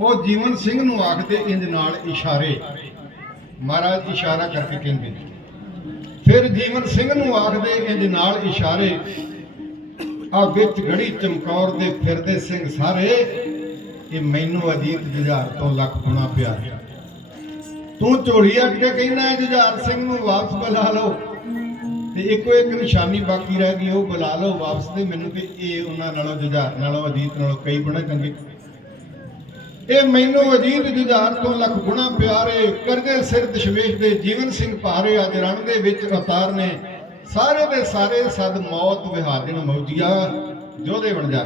ਉਹ ਜੀਵਨ ਸਿੰਘ ਨੂੰ ਆਖਦੇ ਇੰਜ ਨਾਲ ਇਸ਼ਾਰੇ। ਮਹਾਰਾਜ ਇਸ਼ਾਰਾ ਕਰਕੇ ਕਹਿੰਦੇ ਫਿਰ ਜੀਵਨ ਸਿੰਘ ਨੂੰ ਆਖਦੇ ਇੰਜ ਨਾਲ ਇਸ਼ਾਰੇ। ਆ ਵਿੱਚ ਘੜੀ ਚਮਕੌਰ ਦੇ ਫਿਰਦੇ ਸਿੰਘ ਸਾਰੇ, ਇਹ ਮੈਨੂੰ ਅਜੀਤ ਜੁਝਾਰ ਤੋਂ ਲੱਖ ਗੁਣਾ ਪਿਆਰੇ ਤੂੰ ਝੋਲੀ ਅੱਟ ਕੇ ਕਹਿੰਦਾ ਜੁਝਾਰ ਸਿੰਘ ਨੂੰ ਵਾਪਸ ਬੁਲਾ ਲਓ। ਤੇ ਇੱਕੋ ਇੱਕ ਨਿਸ਼ਾਨੀ ਬਾਕੀ ਰਹਿ ਗਈ, ਉਹ ਬੁਲਾ ਲਓ ਵਾਪਸ ਤੇ ਮੈਨੂੰ ਤੇ ਇਹ ਉਹਨਾਂ ਨਾਲੋਂ, ਜੁਝਾਰ ਨਾਲੋਂ, ਅਜੀਤ ਨਾਲੋਂ ਕਈ ਗੁਣਾ ਚੰਗੇ। ਇਹ ਮੈਨੂੰ ਅਜੀਤ ਜੁਝਾਰ ਤੋਂ ਲੱਖ ਗੁਣਾ ਪਿਆਰੇ ਕਰਜ਼ੇ ਸਿਰ ਦਸ਼ਮੇਸ਼ ਦੇ ਜੀਵਨ ਸਿੰਘ ਭਾਰੇ ਅੱਜ ਰਣ ਦੇ ਵਿੱਚ ਅਵਤਾਰ ਨੇ ਸਾਰੇ ਦੇ ਸਾਰੇ ਸਦ ਮੌਤ ਵਿਹਾਦਿਨ ਮੌਜੀਆ, ਜੋਧੇ ਬਣ ਜਾ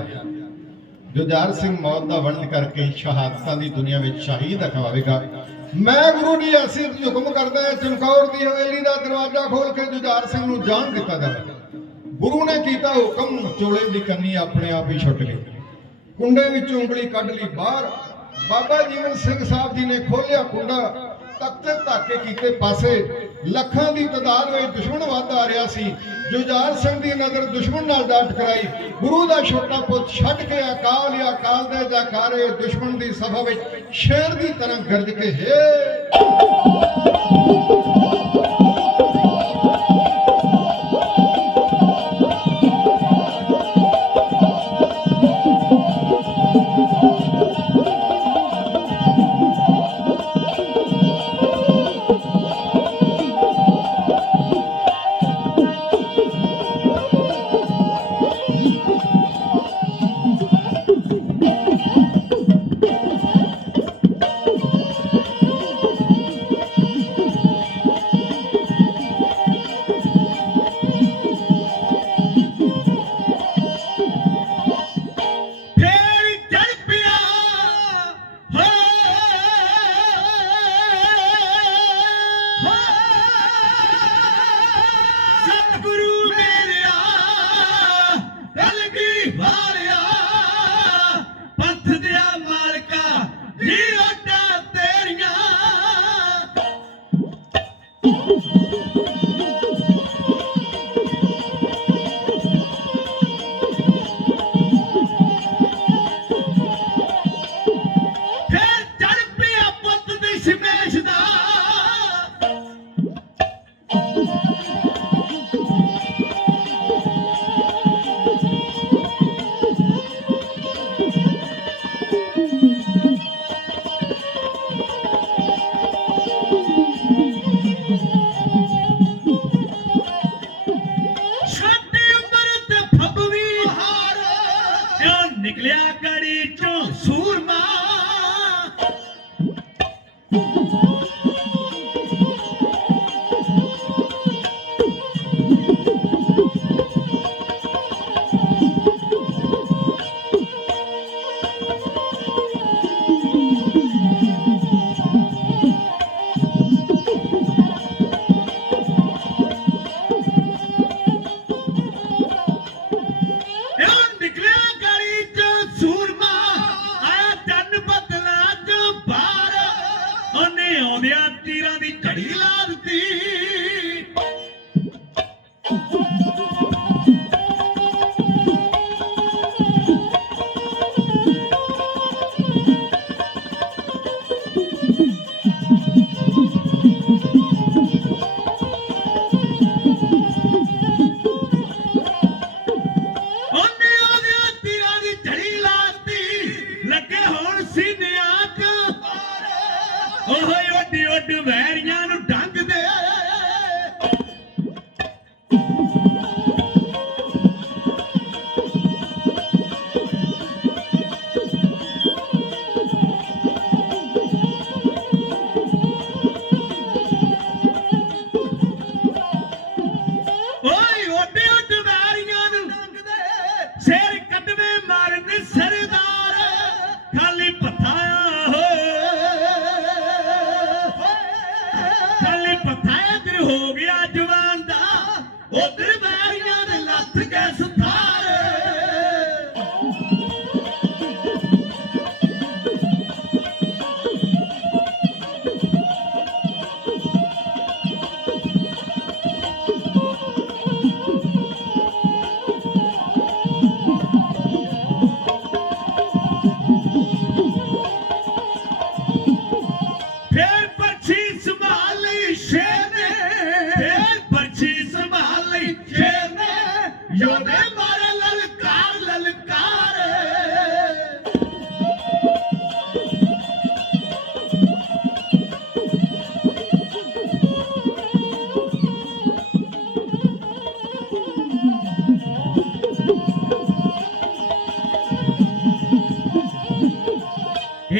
ਜੁਝਾਰ ਸਿੰਘ ਮੌਤ ਦਾ ਵਰਣਨ ਕਰਕੇ ਸ਼ਹਾਦਤਾਂ ਦੀ ਦੁਨੀਆ ਵਿੱਚ ਸ਼ਹੀਦ ਅਖਵਾਵੇਗਾ ਮੈਂ ਗੁਰੂ ਜੀ ਅਸੀਂ ਹੁਕਮ ਕਰਦਾ ਹਾਂ, ਚਮਕੌਰ ਦੀ ਹਵੇਲੀ ਦਾ ਦਰਵਾਜ਼ਾ ਖੋਲ ਕੇ ਜੁਝਾਰ ਸਿੰਘ ਨੂੰ ਜਾਣ ਦਿੱਤਾ ਜਾਵੇ। ਗੁਰੂ ਨੇ ਕੀਤਾ ਹੁਕਮ, ਚੋਲੇ ਦੀ ਕੰਨੀ ਆਪਣੇ ਆਪ ਹੀ ਛੁੱਟ ਗਈ। ਕੁੰਡੇ ਵਿੱਚੋਂ ਉਂਗਲੀ ਕੱਢ ਲਈ ਬਾਹਰ ਬਾਬਾ ਜੀਵਨ ਸਿੰਘ ਸਾਹਿਬ ਜੀ ਨੇ ਖੋਲਿਆ ਕੁੰਡਾ ਤਖਤੇ ਧਾਕੇ ਕੀਤੇ ਪਾਸੇ, ਲੱਖਾਂ ਦੀ ਤਾਦਾਦ ਵਿੱਚ ਦੁਸ਼ਮਣ ਵੱਧ ਆ ਰਿਹਾ ਸੀ। ਜੁਝਾਰ ਸਿੰਘ ਦੀ ਨਜ਼ਰ ਦੁਸ਼ਮਣ ਨਾਲ ਜਾ ਟਕਰਾਈ ਗੁਰੂ ਦਾ ਛੋਟਾ ਪੁੱਤ ਛੱਡ ਕੇ ਅਕਾਲ ਜਾਂ ਅਕਾਲ ਦੇ ਜਕਾਰੇ ਦੁਸ਼ਮਣ ਦੀ ਸਭਾ ਵਿੱਚ ਸ਼ੇਰ ਦੀ ਤਰ੍ਹਾਂ ਗਰਜ ਕੇ, ਹੇ!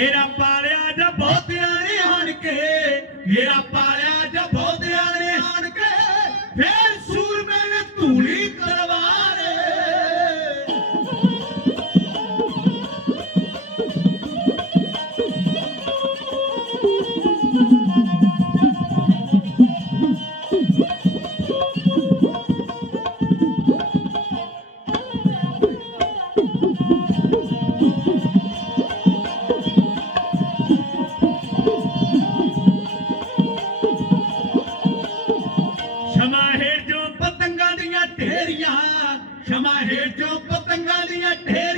ਹੀਰਾ ਪਾਲਿਆ ਢੇਰੀਆਂ ਸ਼ਮਾ ਹੇਠੋਂ ਪਤੰਗਾਂ ਦੀਆਂ ਢੇਰੀਆਂ।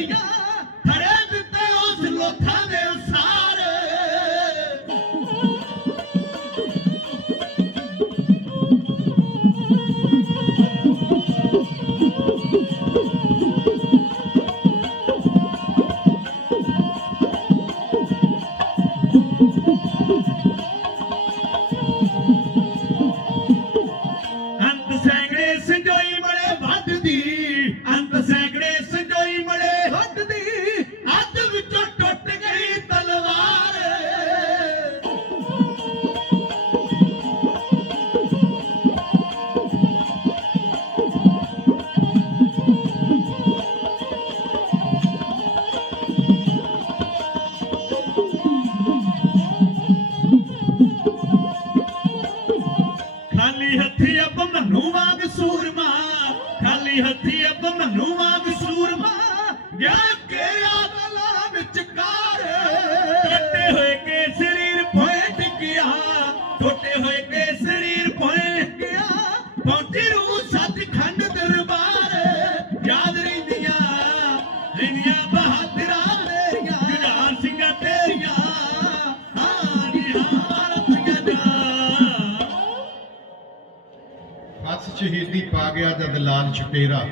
ਸ਼ਹੀਦੀ ਪਾ ਗਿਆ ਜਦ ਲਾਲ ਛਟੇਰਾ।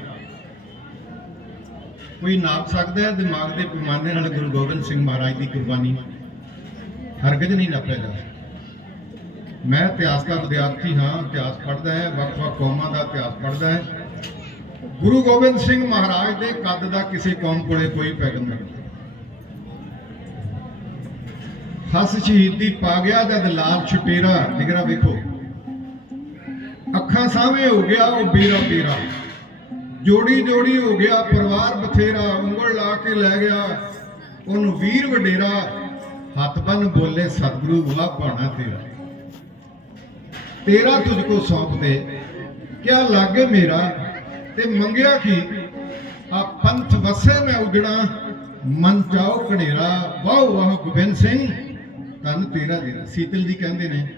ਕੋਈ ਨਾਪ ਸਕਦਾ ਹੈ? ਦਿਮਾਗ ਦੇ ਪੈਮਾਨੇ ਨਾਲ ਗੁਰੂ ਗੋਬਿੰਦ ਸਿੰਘ ਮਹਾਰਾਜ ਦੀ ਕੁਰਬਾਨੀ। ਹਰਗਿਜ਼ ਨਹੀਂ ਨਾਪਿਆ ਜਾ ਮੈਂ ਇਤਿਹਾਸ ਦਾ ਵਿਦਿਆਰਥੀ ਹਾਂ, ਇਤਿਹਾਸ ਪੜ੍ਹਦਾ ਹੈ, ਵੱਖ-ਵੱਖ ਕੌਮਾਂ ਦਾ ਇਤਿਹਾਸ ਪੜ੍ਹਦਾ ਹੈ। ਗੁਰੂ ਗੋਬਿੰਦ ਸਿੰਘ ਮਹਾਰਾਜ ਦੇ ਕੱਦ ਦਾ ਕਿਸੇ ਕੌਮ ਕੋਲੇ ਕੋਈ ਪੈਗੰਬਰ ਨਹੀਂ। ਹੱਸ ਸ਼ਹੀਦੀ ਪਾ ਗਿਆ ਜਦ ਲਾਲ ਛਟੇਰਾ ਜਿਗਰਾ ਵੇਖੋ। ਅੱਖਾਂ ਸਾਹਮਣੇ ਹੋ ਗਿਆ, ਉਹ ਬੇਰਾ ਬੇਰਾ। ਜੋੜੀ ਜੋੜੀ ਹੋ ਗਿਆ, ਪਰਿਵਾਰ ਬਥੇਰਾ, ਉਂਗਲ ਲਾ ਕੇ ਲੈ ਗਿਆ। ਉਹਨੂੰ ਵੀਰ ਵਡੇਰਾ, ਹੱਥ ਬੰਨ ਬੋਲੇ, ਸਤਿਗੁਰੂ ਵਾਹ ਭਾਣਾ ਤੇਰਾ। ਤੇਰਾ ਤੁਝ ਕੋ ਸੌਂਪ ਦੇ। ਕਿਆ ਲਾਗੇ ਮੇਰਾ? ਤੇ ਮੰਗਿਆ ਕੀ? ਆ ਪੰਥ ਵਸੇ ਮੈਂ ਉਜੜਾ, ਮਨ ਚਾਓ ਕਢੇਰਾ ਵਾਹ ਵਾਹ, ਗੋਬਿੰਦ ਸਿੰਘ ਤਨ ਤੇਰਾ ਜਿਹੜਾ ਸੀਤਲ ਜੀ ਕਹਿੰਦੇ ਨੇ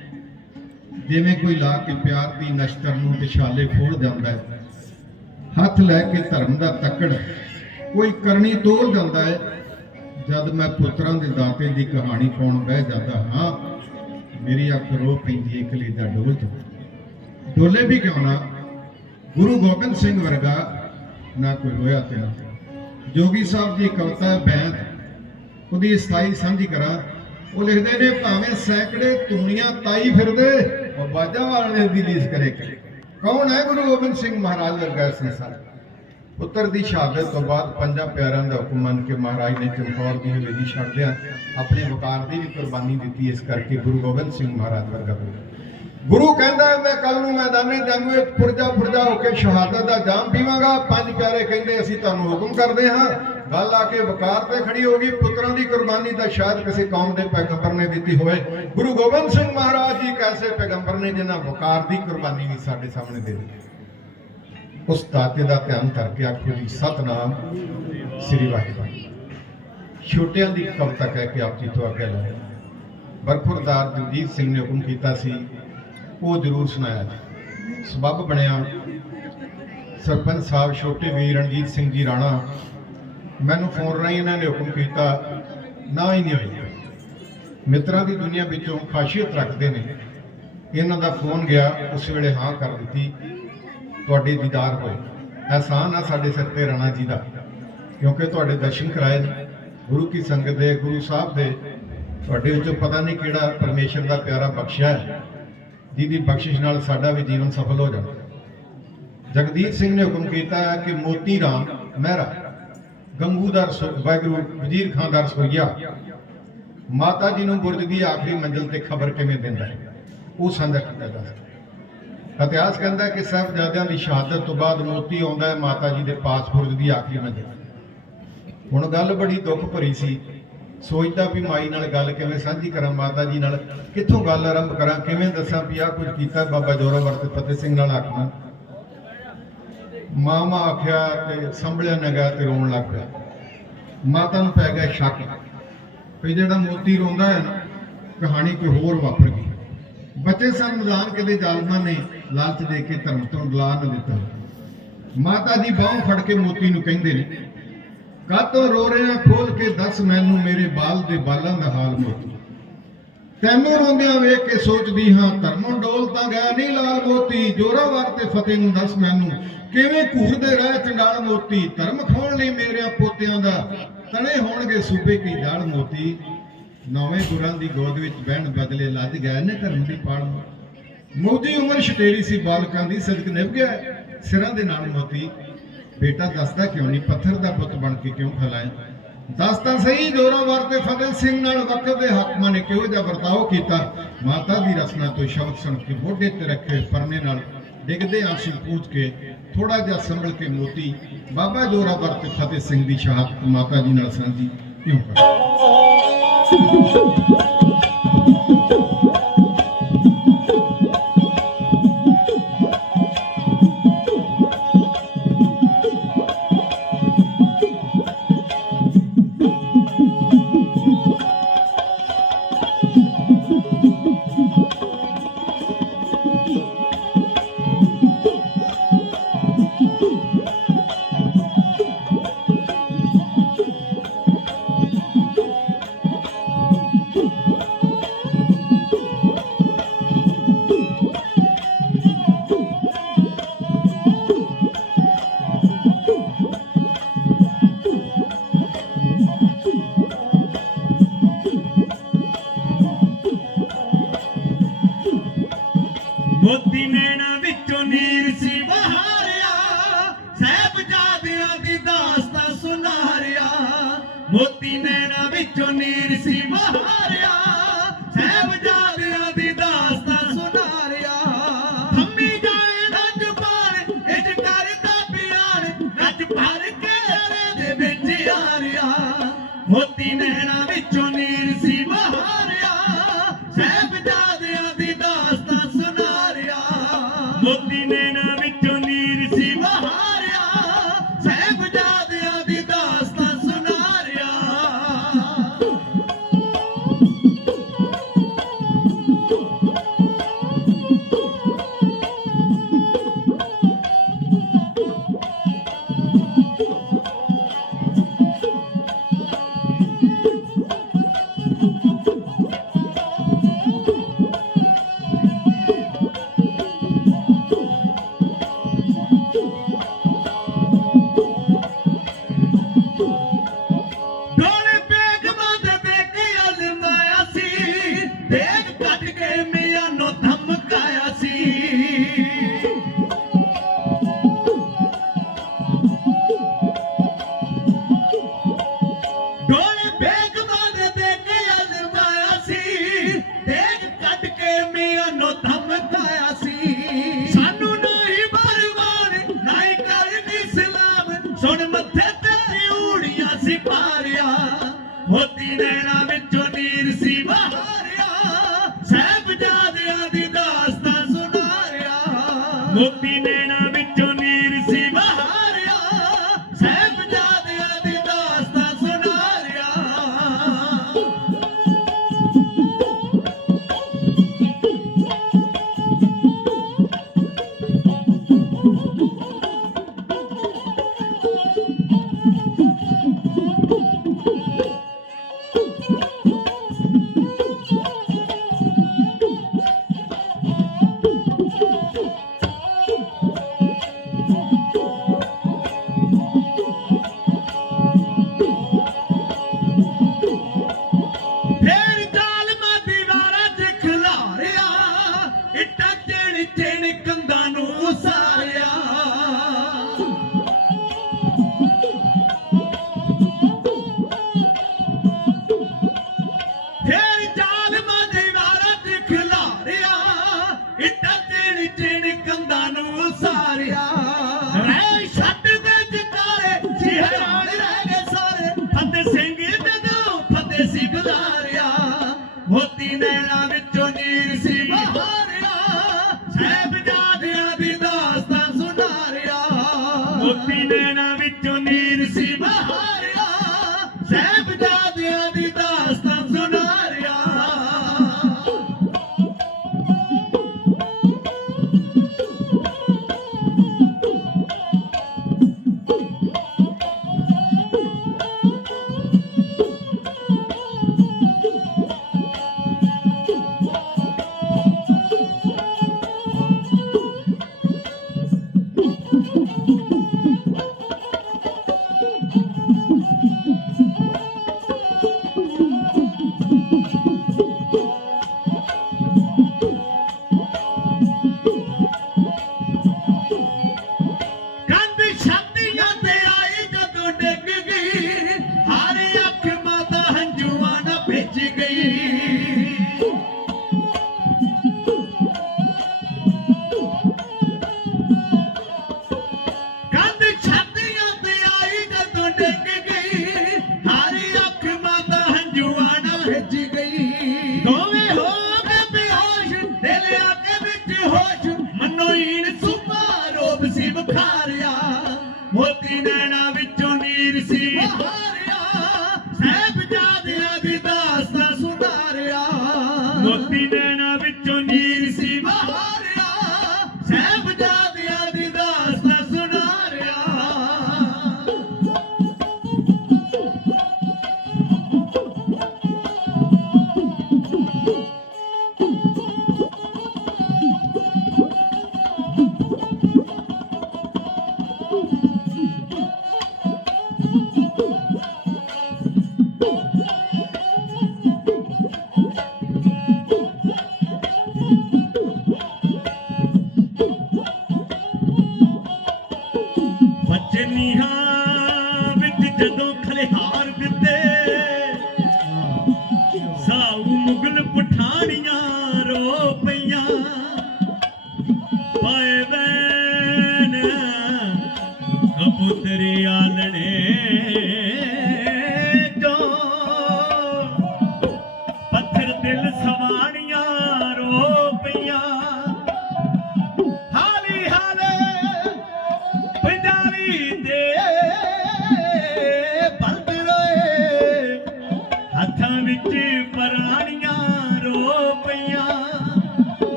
ਜਿਵੇਂ ਕੋਈ ਲਾ ਕੇ ਪਿਆਰ ਦੀ ਨਸ਼ਤਰ ਨੂੰ ਵਿਛਾਲੇ ਫੋੜ ਜਾਂਦਾ ਹੈ, ਹੱਥ ਲੈ ਕੇ ਧਰਮ ਦਾ ਤੱਕੜ, ਕੋਈ ਕਰਨੀ ਤੋਲ ਜਾਂਦਾ ਹੈ, ਜਦ ਮੈਂ ਪੁੱਤਰਾਂ ਦੇ ਦਾਤੇ ਦੀ ਕਹਾਣੀ ਪਾਉਣ ਬਹਿ ਜਾਂਦਾ ਹਾਂ, ਮੇਰੀ ਅੱਖ ਰੋ ਪੈਂਦੀ ਏ ਕਲੇਜਾ ਡੋਲ ਜਾ ਡੋਲੇ ਵੀ ਕਿਉਂ ਨਾ? ਗੁਰੂ ਗੋਬਿੰਦ ਸਿੰਘ ਵਰਗਾ ਨਾ ਕੋਈ ਹੋਇਆ ਪਿਆ ਜੋਗੀ ਸਾਹਿਬ ਦੀ ਕਵਿਤਾ ਬੈਂਤ, ਉਹਦੀ ਸਥਾਈ ਸਾਂਝੀ ਕਰਾਂ, ਉਹ ਲਿਖਦੇ ਨੇ ਭਾਵੇਂ ਸੈਂਕੜੇ ਤੂਣੀਆਂ ਤਾਈ ਫਿਰਦੇ ਬਾਜਾ ਵਾਲੇ ਦੀ ਲੀਸ ਕਰੇ ਕਰੇ ਕੌਣ ਹੈ ਗੁਰੂ ਗੋਬਿੰਦ ਸਿੰਘ ਮਹਾਰਾਜ ਵਰਗਾ ਸੰਸਾਰ ਪੁੱਤਰ ਦੀ ਸ਼ਹਾਦਤ ਤੋਂ ਬਾਅਦ ਪੰਜਾਂ ਪਿਆਰਿਆਂ ਦਾ ਹੁਕਮ ਮੰਨ ਕੇ ਮਹਾਰਾਜ ਨੇ ਚਮਕੌਰ ਦੀ ਹਵੇਲੀ ਛੱਡਦਿਆਂ ਆਪਣੇ ਵਕਾਰ ਦੀ ਵੀ ਕੁਰਬਾਨੀ ਦਿੱਤੀ ਇਸ ਕਰਕੇ ਗੁਰੂ ਗੋਬਿੰਦ ਸਿੰਘ ਮਹਾਰਾਜ ਵਰਗਾ ਗੁਰੂ ਕਹਿੰਦਾ ਮੈਂ ਕੱਲ ਨੂੰ ਮੈਦਾਨੇ ਜੰਗ ਵਿੱਚ ਪੁਰਜਾ ਪੁਰਜਾ ਹੋ ਕੇ ਸ਼ਹਾਦਤ ਦਾ ਜਾਮ ਪੀਵਾਂਗਾ ਪੰਜ ਪਿਆਰੇ ਕਹਿੰਦੇ ਅਸੀਂ ਤੁਹਾਨੂੰ ਹੁਕਮ ਕਰਦੇ ਹਾਂ ਗੱਲ ਆ ਕੇ ਵਕਾਰ ਤੇ ਖੜੀ ਹੋ ਗਈ, ਪੁੱਤਰਾਂ ਦੀ ਕੁਰਬਾਨੀ ਤਾਂ ਸ਼ਾਇਦ ਕਿਸੇ ਕੌਮ ਦੇ ਪੈਗੰਬਰ ਨੇ ਦਿੱਤੀ ਹੋਵੇ। ਗੁਰੂ ਗੋਬਿੰਦ ਸਿੰਘ ਮਹਾਰਾਜ ਜੀ ਇੱਕ ਐਸੇ ਪੈਗੰਬਰ ਨੇ ਜਿਨ੍ਹਾਂ ਵਕਾਰ ਦੀ ਕੁਰਬਾਨੀ ਵੀ ਸਾਡੇ ਸਾਹਮਣੇ ਦੇ ਦਿੱਤੀ। ਉਸ ਦਾਤੇ ਦਾ ਧਿਆਨ ਕਰਕੇ ਆਖੋ ਜੀ, ਸਤਨਾਮ ਸ੍ਰੀ ਵਾਹਿਗੁਰੂ। ਛੋਟਿਆਂ ਦੀ ਕਵਿਤਾ ਕਹਿ ਕੇ ਆਪ ਜੀ ਤੋਂ ਅੱਗੇ ਲਾਇਆ ਬਰਖੁਰਦਾਰ ਜਗਜੀਤ ਸਿੰਘ ਨੇ ਹੁਕਮ ਕੀਤਾ ਸੀ, ਉਹ ਜ਼ਰੂਰ ਸੁਣਾਇਆ ਜੀ। ਸਬੱਬ ਬਣਿਆ। ਸਰਪੰਚ ਸਾਹਿਬ ਛੋਟੇ ਵੀਰ ਰਣਜੀਤ ਸਿੰਘ ਜੀ ਰਾਣਾ ਮੈਨੂੰ ਫੋਨ ਰਾਹੀਂ ਇਹਨਾਂ ਨੇ ਹੁਕਮ ਕੀਤਾ, ਨਾ ਹੀ ਨਹੀਂ ਹੋਈ। ਮਿੱਤਰਾਂ ਦੀ ਦੁਨੀਆ ਵਿੱਚੋਂ ਖਾਸੀਅਤ ਰੱਖਦੇ ਨੇ। ਇਹਨਾਂ ਦਾ ਫੋਨ ਗਿਆ, ਉਸ ਵੇਲੇ ਹਾਂ ਕਰ ਦਿੱਤੀ, ਤੁਹਾਡੇ ਦੀਦਾਰ ਹੋਏ। ਐਹਸਾਨ ਆ ਸਾਡੇ ਸਿਰ ਤੇ ਰਾਣਾ ਜੀ ਦਾ, ਕਿਉਂਕਿ ਤੁਹਾਡੇ ਦਰਸ਼ਨ ਕਰਾਏ ਨੇ। ਗੁਰੂ ਕੀ ਸੰਗਤ ਦੇ, ਗੁਰੂ ਸਾਹਿਬ ਦੇ, ਤੁਹਾਡੇ ਵਿੱਚੋਂ ਪਤਾ ਨਹੀਂ ਕਿਹੜਾ ਪਰਮੇਸ਼ਰ ਦਾ ਪਿਆਰਾ ਬਖਸ਼ਿਆ ਹੈ। ਜਿਹਦੀ ਬਖਸ਼ਿਸ਼ ਨਾਲ ਸਾਡਾ ਵੀ ਜੀਵਨ ਸਫਲ ਹੋ ਜਾਣਾ। ਜਗਦੀਪ ਸਿੰਘ ਨੇ ਹੁਕਮ ਕੀਤਾ ਕਿ ਮੋਤੀ ਰਾਮ ਮਹਿਰਾ ਗੰਗੂ ਦਾ ਵਾਹਿਗੁਰੂ ਵਜ਼ੀਰ ਖਾਨ ਦਾ ਰਸੋਈਆ। ਮਾਤਾ ਜੀ ਨੂੰ ਬੁਰਜ ਦੀ ਆਖਰੀ ਮੰਜ਼ਿਲ ਤੇ ਖਬਰ ਕਿਵੇਂ ਦਿੰਦਾ ਹੈ? ਉਹ ਸਾਂਝਾ ਕੀਤਾ ਜਾ ਸਕਦਾ ਇਤਿਹਾਸ ਕਹਿੰਦਾ ਕਿ ਸਾਹਿਬਜ਼ਾਦਿਆਂ ਦੀ ਸ਼ਹਾਦਤ ਤੋਂ ਬਾਅਦ ਮੋਤੀ ਆਉਂਦਾ ਹੈ ਮਾਤਾ ਜੀ ਦੇ ਪਾਸ ਬੁਰਜ ਦੀ ਆਖਰੀ ਮੰਜ਼ਿਲ। ਹੁਣ ਗੱਲ ਬੜੀ ਦੁੱਖ ਭਰੀ ਸੀ। ਸੋਚਦਾ ਵੀ ਮਾਈ ਨਾਲ ਗੱਲ ਕਿਵੇਂ ਸਾਂਝੀ ਕਰਾਂ, ਮਾਤਾ ਜੀ ਨਾਲ ਕਿੱਥੋਂ ਗੱਲ ਆਰੰਭ ਕਰਾਂ, ਕਿਵੇਂ ਦੱਸਾਂ ਵੀ ਆਹ ਕੁਝ ਕੀਤਾ ਬਾਬਾ ਜੋਰਾਵਰ ਤੇ ਫਤਿਹ ਸਿੰਘ ਨਾਲ ਆਖਣਾ। ਮਾਮਾ ਆਖਿਆ ਤੇ ਸੰਭਲਿਆ ਨਗਾ ਤੇ ਰੋਣ ਲੱਗ ਪਿਆ। ਮਾਤਾ ਨੂੰ ਪੈ ਗਿਆ ਸ਼ੱਕ ਵੀ ਜਿਹੜਾ ਮੋਤੀ ਰੋਂਦਾ ਹੈ ਨਾ, ਕਹਾਣੀ ਕੋਈ ਹੋਰ ਵਾਪਰ ਗਈ। ਬੱਚੇ ਸਨ ਮੈਦਾਨ ਕਿਤੇ ਜ਼ਾਲਮਾਂ ਨੇ ਲਾਲਚ ਦੇ ਕੇ ਧਰਮ ਤੋਂ ਡਲਾ ਨਾ ਦਿੱਤਾ। ਮਾਤਾ ਦੀ ਬਾਹ ਫੜ ਕੇ ਮੋਤੀ ਨੂੰ ਕਹਿੰਦੇ ਨੇ, ਕਾਤੋਂ ਰੋ ਰਿਹਾ ਖੋਲ ਕੇ ਦੱਸ ਮੈਨੂੰ ਮੇਰੇ ਬਾਲ ਦੇ ਬਾਲਾਂ ਦਾ ਹਾਲ ਮੋਤੀ। ਤੈਨੂੰ ਰੋਂਦਿਆਂ ਵੇਖ ਕੇ ਸੋਚਦੀ ਹਾਂ, ਧਰਮੋਂ ਡੋਲ ਤਾਂ ਗਿਆ ਨਹੀਂ ਲਾਲ ਮੋਤੀ। ਜੋਰਾਵਰ ਤੇ ਫਤਿਹ ਨੂੰ ਦੱਸ ਮੈਨੂੰ ਕਿਵੇਂ ਘੂਰਦੇ ਰਹਿ ਚੰਡਾਲ ਮੋਤੀ? ਧਰਮ ਖੋਣ ਲਈ ਮੇਰੇ ਪੋਤਿਆਂ ਦਾ। ਤਣੇ ਹੋਣਗੇ ਸੂਬੇ ਕੀ ਦਾਲ ਮੋਤੀ। ਨੌਵੇਂ ਗੁਰਾਂ ਦੀ ਗੋਦ ਵਿੱਚ ਬਹਿਣ ਬਦਲੇ ਲੱਜ ਗਏ ਨੇ ਧਰਮ ਦੀ ਪਾਲ ਮੋਦੀ ਉਮਰ ਛਟੇਰੀ ਸੀ, ਬਾਲਕਾਂ ਦੀ ਸਦਕ ਨਿਭ ਗਿਆ। ਸਿਰਾਂ ਦੇ ਨਾਲ ਮੋਤੀ। ਬੇਟਾ ਦੱਸਦਾ ਕਿਉਂ ਨਹੀਂ, ਪੱਥਰ ਦਾ ਪੁੱਤ ਬਣ ਕੇ ਕਿਉਂ ਖਲਾਏ ਦੱਸਦਾ ਸਹੀ ਜੋਰਾਵਰ ਤੇ ਫਤਿਹ ਸਿੰਘ ਨਾਲ ਵਕਤ ਦੇ ਹਾਕਮਾਂ ਨੇ ਕਿਉਂ ਜਿਹਾ ਵਰਤਾਓ ਕੀਤਾ? ਮਾਤਾ ਦੀ ਰਸਨਾ ਤੋਂ ਸ਼ਬਦ ਸੁਣ ਕੇ ਮੋਢੇ ਤੇ ਰੱਖੇ ਪਰਨੇ ਨਾਲ ਡਿੱਗਦੇ ਆਂਸੂ ਪੂਜ ਕੇ ਥੋੜਾ ਜਿਹਾ ਸੰਭਲ ਕੇ ਮੋਤੀ, ਬਾਬਾ ਜੋਰਾਵਰ ਤੇ ਫਤਿਹ ਸਿੰਘ ਦੀ ਸ਼ਹਾਦਤ ਮਾਤਾ ਜੀ ਨਾਲ ਸਾਂਝੀ ਕਿਉਂ ਕਰ? ਮੋਤੀ ਨੈਣਾ ਵਿੱਚੋਂ ਨੀਰ ਸੀ ਮਹਾਰਿਆ। ਸਾਹਿਬਜ਼ਾਦਿਆਂ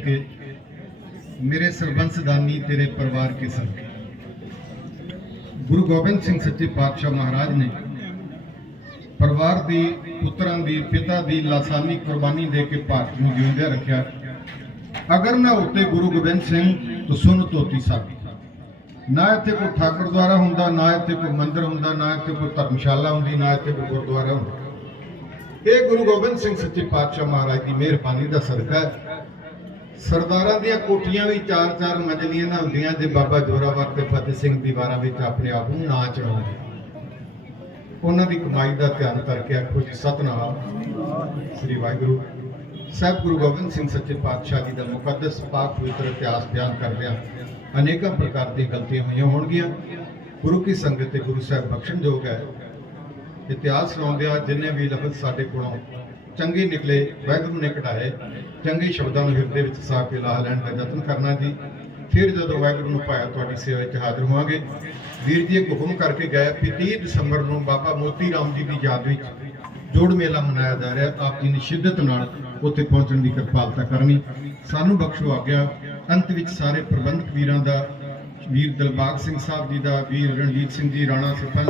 बैठ के मेरे सरबंसदानी तेरे परिवार के संग ਗੁਰੂ ਗੋਬਿੰਦ ਸਿੰਘ ਸੱਚੇ ਪਾਤਸ਼ਾਹ ਮਹਾਰਾਜ ਨੇ ਪਰਿਵਾਰ ਦੀ, ਪੁੱਤਰਾਂ ਦੀ, ਪਿਤਾ ਦੀ ਲਾਸਾਨੀ ਕੁਰਬਾਨੀ ਦੇ ਕੇ ਭਾਰਤ ਨੂੰ ਜਿਉਂਦਿਆ ਰੱਖਿਆ। ਅਗਰ ਨਾ ਉੱਤੇ ਗੁਰੂ ਗੋਬਿੰਦ ਸਿੰਘ ਤੋਂ ਸੁਨ ਤੋਤੀ ਸਾਹਿਬ ਨਾ ਇੱਥੇ ਕੋਈ ਠਾਕੁਰ ਦੁਆਰਾ ਹੁੰਦਾ, ਨਾ ਇੱਥੇ ਕੋਈ ਮੰਦਿਰ ਹੁੰਦਾ, ਨਾ ਇੱਥੇ ਕੋਈ ਧਰਮਸ਼ਾਲਾ ਹੁੰਦੀ, ਨਾ ਇੱਥੇ ਕੋਈ ਗੁਰਦੁਆਰਾ ਹੁੰਦਾ। ਇਹ ਗੁਰੂ ਗੋਬਿੰਦ ਸਿੰਘ ਸੱਚੇ ਪਾਤਸ਼ਾਹ ਮਹਾਰਾਜ ਦੀ ਮਿਹਰਬਾਨੀ ਦਾ ਸਦਕਾ ਹੈ। ਸਰਦਾਰਾਂ ਦੀਆਂ ਕੋਠੀਆਂ ਵੀ ਚਾਰ ਚਾਰ ਮੰਜ਼ਲੀਆਂ ਨਾ ਹੁੰਦੀਆਂ ਜੇ ਬਾਬਾ ਜੋਰਾਵਰ ਤੇ ਫਤਿਹ ਸਿੰਘ ਦੀਵਾਰਾਂ ਵਿੱਚ ਆਪਣੇ ਆਪ ਨੂੰ ਨਾ ਚੜਾਉਂਦੇ ਉਹਨਾਂ ਦੀ ਕਮਾਈ ਦਾ ਧਿਆਨ ਕਰਕੇ ਆਖੋ ਜੀ, ਸਤਨਾਮ। ਸ੍ਰੀ ਵਾਹਿਗੁਰੂ। ਸਾਹਿਬ ਗੁਰੂ ਗੋਬਿੰਦ ਸਿੰਘ ਸੱਚੇ ਪਾਤਸ਼ਾਹ ਜੀ ਦਾ ਮੁਕੱਦਸ ਪਾਕ ਪਵਿੱਤਰ ਇਤਿਹਾਸ ਬਿਆਨ ਕਰਦਿਆਂ ਅਨੇਕਾਂ ਪ੍ਰਕਾਰ ਦੀਆਂ ਗਲਤੀਆਂ ਹੋਈਆਂ ਹੋਣਗੀਆਂ। ਗੁਰੂ ਕੀ ਸੰਗਤ ਤੇ ਗੁਰੂ ਸਾਹਿਬ ਬਖਸ਼ਣਯੋਗ ਹੈ। ਇਤਿਹਾਸ ਲਾਉਂਦਿਆਂ ਜਿੰਨੇ ਵੀ ਲਫ਼ਜ਼ ਸਾਡੇ ਕੋਲੋਂ ਚੰਗੇ ਨਿਕਲੇ, ਵਾਹਿਗੁਰੂ ਨੇ ਕਢਾਏ। ਚੰਗੇ ਸ਼ਬਦਾਂ ਨੂੰ ਹਿਰਦੇ ਵਿੱਚ ਸਾ ਕੇ ਲਾਹ ਲੈਣ ਦਾ ਯਤਨ ਕਰਨਾ ਜੀ। ਫਿਰ ਜਦੋਂ ਵਾਹਿਗੁਰੂ ਨੂੰ ਪਾਇਆ, ਤੁਹਾਡੀ ਸੇਵਾ ਵਿੱਚ ਹਾਜ਼ਰ ਹੋਵਾਂਗੇ। ਵੀਰ ਜੀ, ਇੱਕ ਹੁਕਮ ਕਰਕੇ ਗਏ ਕਿ 30 ਦਸੰਬਰ ਨੂੰ ਬਾਬਾ ਮੋਤੀ ਰਾਮ ਜੀ ਦੀ ਯਾਦ ਵਿੱਚ ਜੋੜ ਮੇਲਾ ਮਨਾਇਆ ਜਾ ਰਿਹਾ। ਆਪ ਜੀ ਨੇ ਸ਼ਿੱਦਤ ਨਾਲ ਉੱਥੇ ਪਹੁੰਚਣ ਦੀ ਕਿਰਪਾਲਤਾ ਕਰਨੀ। ਸਾਨੂੰ ਬਖਸ਼ੋ ਆਗਿਆ। ਅੰਤ ਵਿੱਚ ਸਾਰੇ ਪ੍ਰਬੰਧਕ ਵੀਰਾਂ ਦਾ, ਵੀਰ ਦਿਲਬਾਗ ਸਿੰਘ ਸਾਹਿਬ ਜੀ ਦਾ, ਵੀਰ ਰਣਜੀਤ ਸਿੰਘ ਜੀ, ਰਾਣਾ ਸਰਪੰਚ